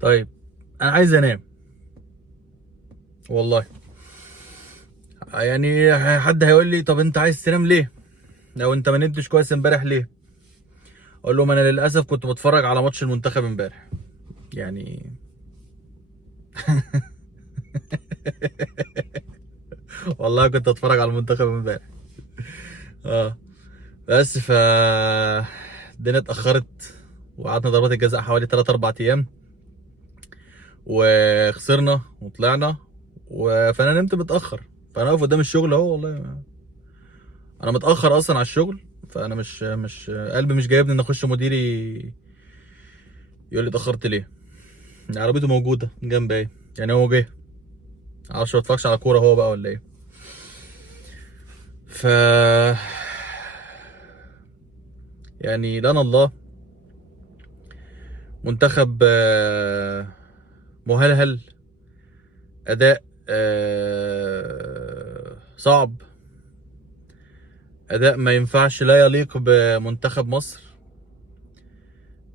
طيب، انا عايز انام والله. يعني حد هيقول لي طب انت عايز تنام ليه؟ لو انت ما نمتش كويس امبارح ليه؟ اقول له ما انا للاسف كنت بتفرج على ماتش المنتخب امبارح. يعني والله كنت اتفرج على المنتخب امبارح. اه بس الدنيا اتاخرت، وقعدنا ضربات الجزاء حوالي 3 4 ايام، وخسرنا وطلعنا. فانا نمت متاخر، فانا واقف قدام الشغل اهو والله. انا متاخر اصلا على الشغل، فانا مش قلبي مش جايبني ان اخش مديري يقول لي اتاخرت ليه. عربيته موجوده جنبي اهي، يعني هو جه. معرفش ما اتفرجش على كوره هو بقى ولا ايه. ف يعني لنا الله. منتخب مهلهل، اداء صعب، اداء ما ينفعش، لا يليق بمنتخب مصر.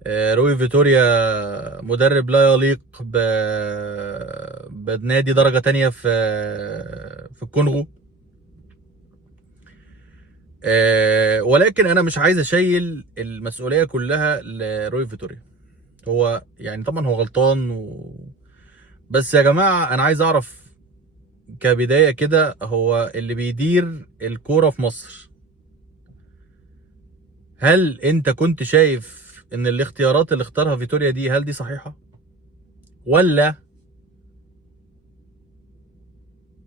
روي فيتوريا مدرب لا يليق بنادي درجة تانية في الكونغو. ولكن انا مش عايز اشيل المسؤولية كلها لروي فيتوريا. هو يعني طبعا هو غلطان بس يا جماعة انا عايز اعرف كبداية كده، هو اللي بيدير الكورة في مصر، هل انت كنت شايف ان الاختيارات اللي اختارها فيتوريا دي هل دي صحيحة، ولا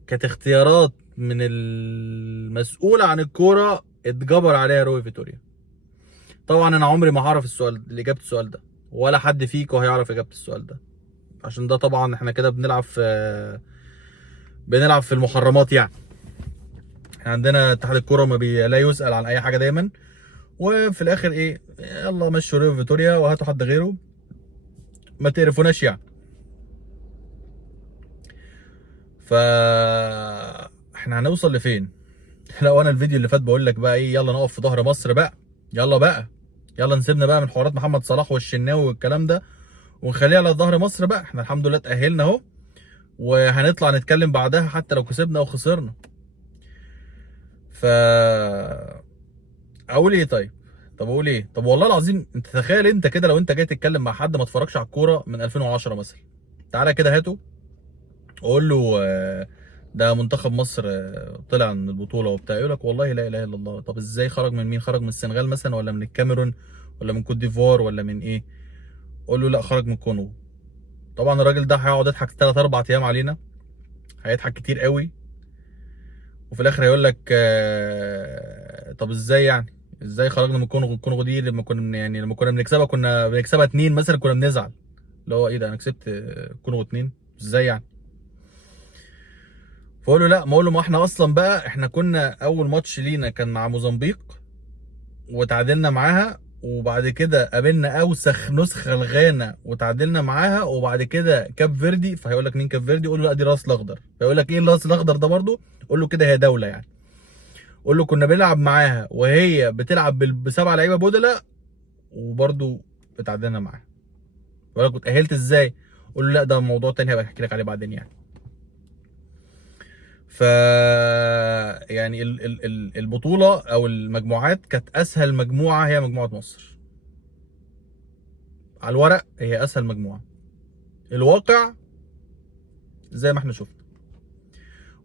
كانت اختيارات من المسؤول عن الكوره اتجبر عليها روي فيتوريا؟ طبعا انا عمري ما هعرف اجابه السؤال ده، ولا حد فيكم هيعرف اجابه السؤال ده، عشان ده طبعا احنا كده بنلعب في المحرمات يعني. احنا عندنا اتحاد الكوره ما لا يسأل عن اي حاجه دايما، وفي الاخر ايه، يلا مشوا روي فيتوريا وهاتوا حد غيره، ما تقرفوناش يعني. ف احنا هنوصل لفين؟ لو انا الفيديو اللي فات بقول لك بقى ايه، يلا نقف في ظهر مصر بقى، يلا بقى، يلا نسيبنا بقى من حوارات محمد صلاح والشناوي والكلام ده، ونخليها على ظهر مصر بقى. احنا الحمد لله اتأهلنا اهو، وهنطلع نتكلم بعدها حتى لو كسبنا او خسرنا. ف اقول ايه طيب؟ طب اقول ايه؟ طب والله العظيم انت تخيل انت كده لو انت جاي تتكلم مع حد ما اتفرجش على الكوره من 2010 مثلا، تعالى كده هاته وقول له ده منتخب مصر طلع من البطوله وبتاع، يقول لك والله لا اله الا الله. طب ازاي خرج؟ من مين خرج؟ من السنغال مثلا، ولا من الكاميرون، ولا من كوت ديفوار، ولا من ايه؟ قول له لا خرج من الكونغو. طبعا الراجل ده هيقعد يضحك 3 4 ايام علينا، هيضحك كتير قوي، وفي الاخر هيقول لك طب ازاي يعني؟ ازاي خرجنا من الكونغو؟ الكونغو دي لما كنا يعني لما كنا بنكسبها كنا بنكسبها 2 مثلا، كنا بنزعل، اللي هو ايه ده انا كسبت الكونغو 2 ازاي يعني؟ فاقول له لا، ما اقول له ما احنا اصلا بقى احنا كنا اول ماتش لينا كان مع موزمبيق وتعادلنا معاها، وبعد كده قابلنا اوسخ نسخه لغانا وتعادلنا معاها، وبعد كده كاب فيردي. فهيقول لك مين كاب فيردي؟ قول له لا دي راس الاخضر. فيقول لك ايه الراس الاخضر ده برضو؟ قول له كده هي دوله يعني. قول له كنا بنلعب معاها وهي بتلعب ب7 لعيبه بدلاء، وبرضو اتعادلنا معاها. يقول لك اتاهلت ازاي؟ قول له لا ده موضوع تاني هبقى احكي لك عليه بعدين يعني. ف يعني البطوله او المجموعات كانت اسهل مجموعه هي مجموعه مصر. على الورق هي اسهل مجموعه، الواقع زي ما احنا شفنا.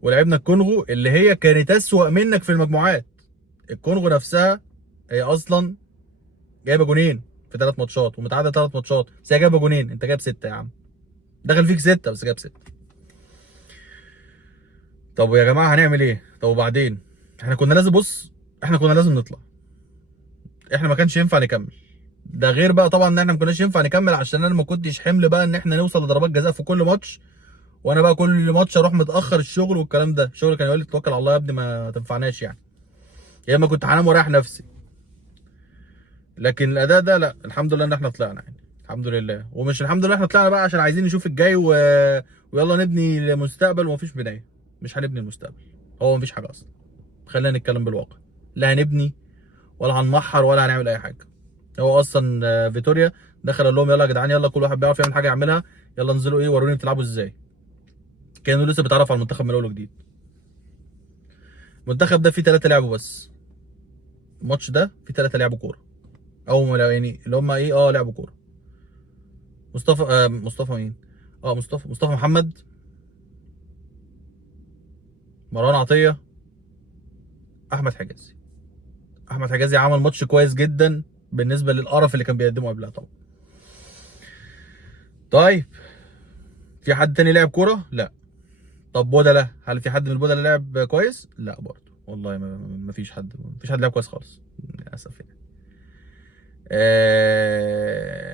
ولعبنا الكونغو اللي هي كانت اسوأ منك في المجموعات. الكونغو نفسها هي اصلا جايبه جونين في 3 ماتشات، ومتعادله 3 ماتشات، بس هي جايبه جونين، انت جايب 6 يا عم. دخل فيك 6 بس جايب 6. طب يا جماعه هنعمل ايه؟ طب وبعدين؟ احنا كنا لازم، بص، احنا كنا لازم نطلع، احنا ما كانش ينفع نكمل. ده غير بقى طبعا ان احنا ما كناش ينفع نكمل عشان انا ما كنتش حمل بقى ان احنا نوصل لضربات جزاء في كل ماتش، وانا بقى كل ماتش اروح متاخر الشغل والكلام ده. الشغل كان يقول لي توكل على الله يا ابني ما تنفعناش يعني، يا اما كنت هنام ورايح نفسي. لكن الاداء ده لا، الحمد لله ان احنا طلعنا يعني، الحمد لله. ومش الحمد لله احنا طلعنا بقى عشان عايزين نشوف الجاي ويلا نبني المستقبل، ومفيش بنايه. مش هنبني المستقبل، هو مفيش حاجه اصلا. خلينا نتكلم بالواقع، لا هنبني ولا هنمحر ولا هنعمل اي حاجه. هو اصلا فيتوريا دخل قال لهم يلا يا جدعان، يلا كل واحد بيعرف يعمل حاجه يعملها، يلا انزلوا ايه وروني بتلعبوا ازاي. كانوا لسه بيتعرفوا على المنتخب من اول وجديد. المنتخب ده فيه 3 لعبوا بس. الماتش ده فيه 3 لعبوا كوره، او يعني اللي هم ايه، لعبوا كوره. مصطفى مين؟ مصطفى محمد، مروان عطيه، احمد حجازي. احمد حجازي عمل ماتش كويس جدا بالنسبه للقرف اللي كان بيقدمه قبلها طبعا. طيب، في حد تاني لعب كوره؟ لا. طب بدله، هل في حد من البدله لعب كويس؟ لا برضه والله، ما فيش حد، لعب كويس خالص للاسف يعني.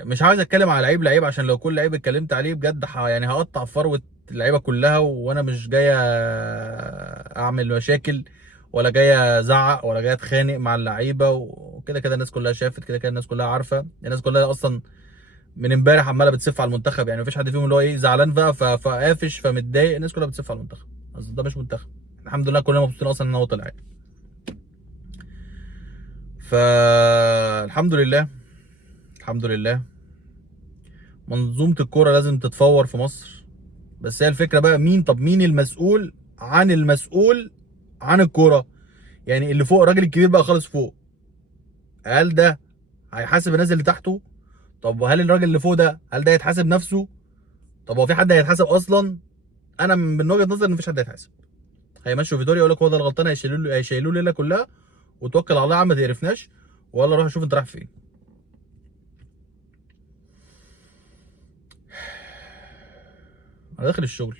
مش عاوز اتكلم على لعيب لعيب، عشان لو كل لعيب اتكلمت عليه بجد يعني هقطع فروه اللعيبه كلها، وانا مش جاي اعمل مشاكل، ولا جاي ازعق، ولا جاي اتخانق مع اللعيبه. وكده كده الناس كلها شافت، كده كده الناس كلها عارفه، الناس كلها اصلا من امبارح عماله بتسف على المنتخب. يعني مفيش حد فيهم اللي هو ايه زعلان بقى فقافش فمتضايق، الناس كلها بتسف على المنتخب. اصل ده مش منتخب، الحمد لله كلنا مبسوطين اصلا ان هو طلع يعني. فالحمد لله، الحمد لله. منظومه الكوره لازم تتفور في مصر. بس هي الفكره بقى مين، طب مين المسؤول عن المسؤول عن الكوره؟ يعني اللي فوق، الراجل الكبير بقى خالص فوق، هل ده هيحاسب الناس اللي تحته؟ طب وهل الراجل اللي فوق ده، هل ده يتحاسب نفسه؟ طب هو في حد هيتحاسب اصلا؟ انا من وجهه نظري ان مفيش حد هيتحاسب. هيمشوا فيتوريا يقول لك هو ده الغلطان، هيشيلوه الليله كلها، وتوكل على الله يا عم ما تقرفناش، ولا روح شوف انت رايح فين. انا داخل الشغل.